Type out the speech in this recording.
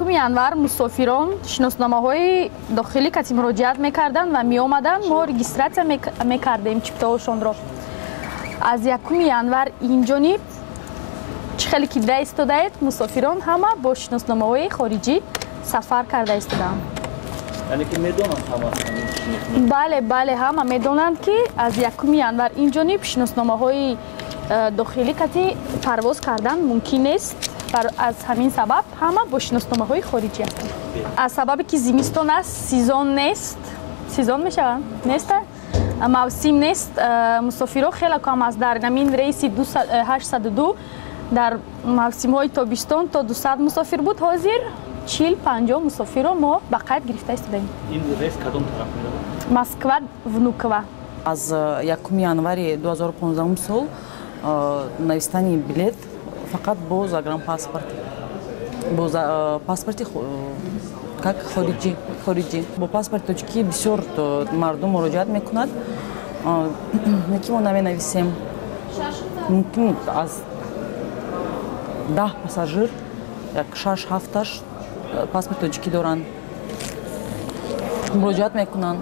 1 январ мусофирон шиносномаҳои дохилӣ кати муроҷиат мекарданд ва меомаданд, мо регистратсия мекардем чиптаҳошонро. аз 1 январ инҷониб чӣ хеле ки дида истодаед, мусофирон ҳама бо шиносномаҳои хориҷӣ сафар карда истодаанд. яъне ки медонанд ҳама? бале ҳама медонанд ки аз 1 январ инҷониб шиносномаҳои дохилӣ кати парвоз кардан мумкин нест. аз ҳамин сабаб ҳама бо шиносномаҳои хориҷӣ ҳастанд. аз сабабе ки зимистон аст, сезон нест, сезон мешаванд, неста мавсим нест, мусофиро хеле кам аст. дар намин рейси 802 дар мавсимҳои тобистон то 200 мусофир буд, ҳозир 40-50 мусофирро мо ба қайд гирифта истодаем. ин рейс кадом тараф меравад? Москва, Внуково. аз 1 январи 2015 сол навистани билет фақат бо загранпаспорт, бо паспорти как хориҷӣ. Бо паспорти тоҷикӣ бисёр мардум муроҷиат мекунад. ки мо наменависем, мумкин аз 10 пассажир 6-7 паспорти тоҷикӣ доранд, муроҷиат мекунанд.